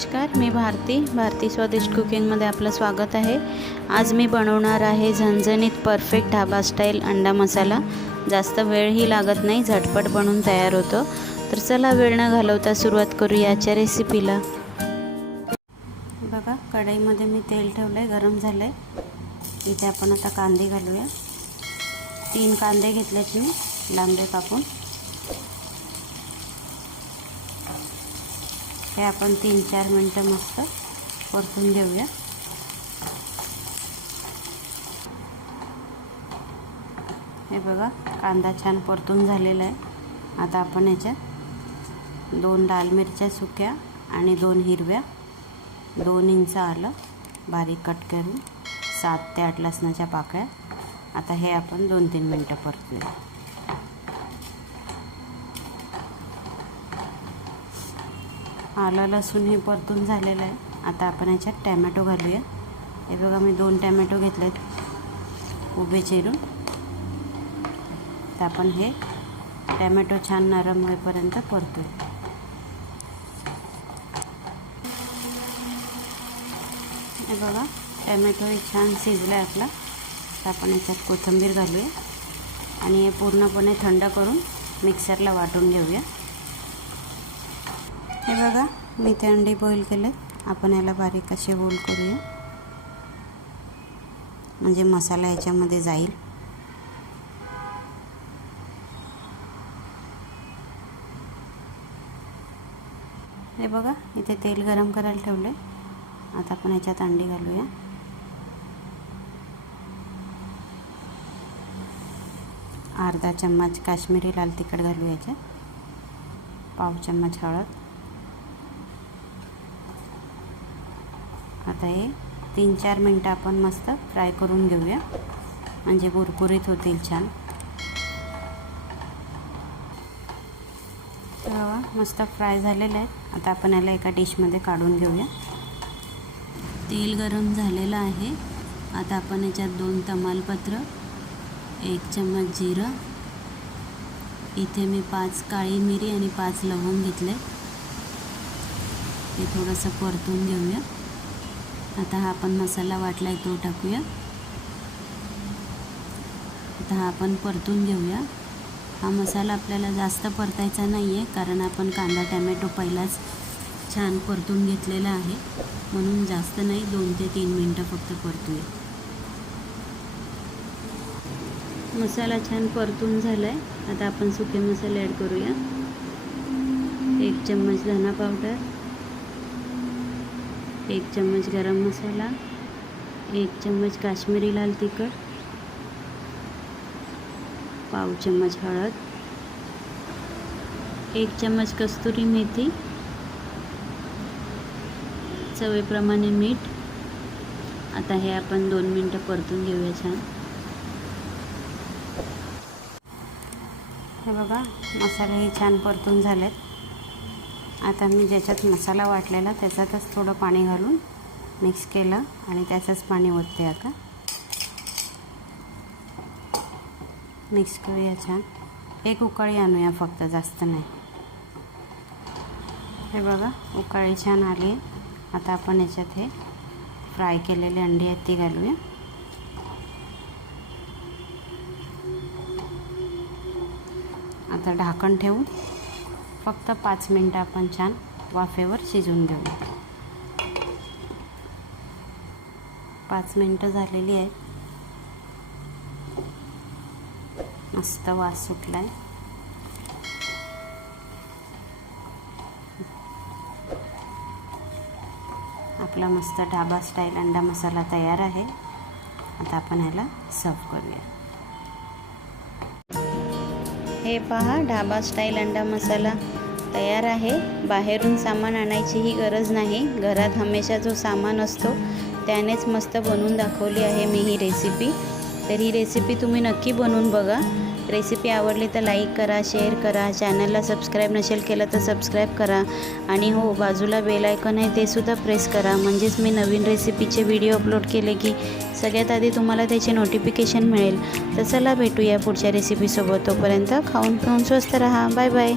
नमस्कार, मी भारती स्वादिष्ट कुकिंगमध्ये आपलं स्वागत आहे। आज मी बनवणार आहे झणझणीत परफेक्ट ढाबा स्टाईल अंडा मसाला। जास्त वेळही लागत नाही, झटपट बनवून तयार होतं। तर चला वेळ न घालवता सुरुवात करूया आजच्या रेसिपीला। बघा, कढईमध्ये मी तेल ठेवलंय, गरम झालंय। इथे आपण आता कांदे घालूया। 3 कांदे घेतलेत मी लांबे कापून। हे आपण 3-4 मिनटं मस्त परतून घेऊया। हे बघा, कांदा छान परतून झालेला आहे। आता आपण याच्यात 2 लाल मिरच्या सुक्या आणि 2 हिरव्या, 2 इंच आलं बारीक कट करून, 7 ते 8 लसणाच्या पाकळ्या। आता हे आपण 2-3 मिनटं परतूया। आलं लसूण हे परतून झालेलं आहे। आता आपण याच्यात टॅमॅटो घालूया। हे बघा, मी 2 टॅमॅटो घेतलेत उभे चिरून। तर आपण हे टॅमॅटो छान नरम होईपर्यंत परतूया। हे बघा, टॅमॅटो हे छान शिजलं आहे आपला। तर आपण याच्यात कोथिंबीर घालूया आणि हे पूर्णपणे थंड करून मिक्सरला वाटून घेऊया। हे बघा, मी ते अंडे बॉईल केले। आपण याला बारीक असे रोल करूया, म्हणजे मसाला याच्यामध्ये जाईल। हे बघा, इथे तेल गरम करायला ठेवले। आता आपण याच्यात अंडी घालूया। अर्धा चम्मच काश्मीरी लाल तिखट घालूया याच्यात, पाव चम्मच हळद। आता हे 3-4 मिनटं आपण मस्त फ्राय करून घेऊया, म्हणजे कुरकुरीत होतील छान। तर मस्त फ्राय झालेलं आहे। आता आपण याला एका डिशमध्ये काढून घेऊया। तेल गरम झालेलं आहे। आता आपण याच्यात 2 तमालपत्र, 1 चम्मच जिरं, इथे मी 5 काळी मिरी आणि 5 लवंग घेतले। हे थोडंसं परतून घेऊया। आता हा आपण मसाला वाटलाय तो टाकूया। आता हा आपण परतून घेऊया। हा मसाला आपल्याला जास्त परतायचा नाही आहे, कारण आपण कांदा टॅमॅटो पहिलाच छान परतून घेतलेला आहे, म्हणून जास्त नाही, 2 ते 3 मिनटं फक्त परतूया। मसाला छान परतून झाला आहे। आता आपण सुके मसाले ॲड करूया। 1 चम्मच धना पावडर, 1 चम्मच गरम मसाला, 1 चम्मच काश्मीरी लाल तिखट, पाव चम्मच हळद, 1 चम्मच कस्तुरी मेथी, चवीप्रमाणे मीठ। आता हे आपण 2 मिनटं परतून घेऊया छान। हे बघा, मसाले हे छान परतून झालेत। आता मी ज्याच्यात मसाला वाटलेला त्याच्यातच थोडं पाणी घालून मिक्स केलं आणि त्याचंच पाणी ओतते। आता मिक्स करूया छान। 1 उकळी आणूया फक्त, जास्त नाही। हे बघा, उकळी छान आली आहे। आता आपण याच्यात हे फ्राय केलेले अंडी आहेत ती घालूया। आता ढाकण ठेवून फक्त 5 मिनटं आपण छान वाफेवर शिजवून घेऊया। 5 मिनटं झालेली आहेत। मस्त वास सुटलाय। आपला मस्त ढाबा स्टाईल अंडा मसाला तयार आहे। आता आपण ह्याला सर्व करूया। हे पहा, ढाबा स्टाईल अंडा मसाला तयार आहे। बाहेरून सामान आणायचीही गरज नाही, घरात हमेशा जो सामान असतो त्यानेच मस्त बनवून दाखवली आहे मी ही रेसिपी। तर ही रेसिपी तुम्ही नक्की बनवून बघा। रेसिपी आवडली तर लाईक करा, शेअर करा, चॅनलला सबस्क्राईब नसेल केलं तर सबस्क्राईब करा आणि हो, बाजूला बेल आयकॉन आहे ते सुद्धा प्रेस करा, म्हणजेच मी नवीन रेसिपीचे व्हिडिओ अपलोड केले की सगळ्यात आधी तुम्हाला त्याचे नोटिफिकेशन मिळेल। तर चला भेटूया पुढच्या रेसिपीसोबत। तोपर्यंत खाऊन पिऊन स्वस्त रहा। Bye bye.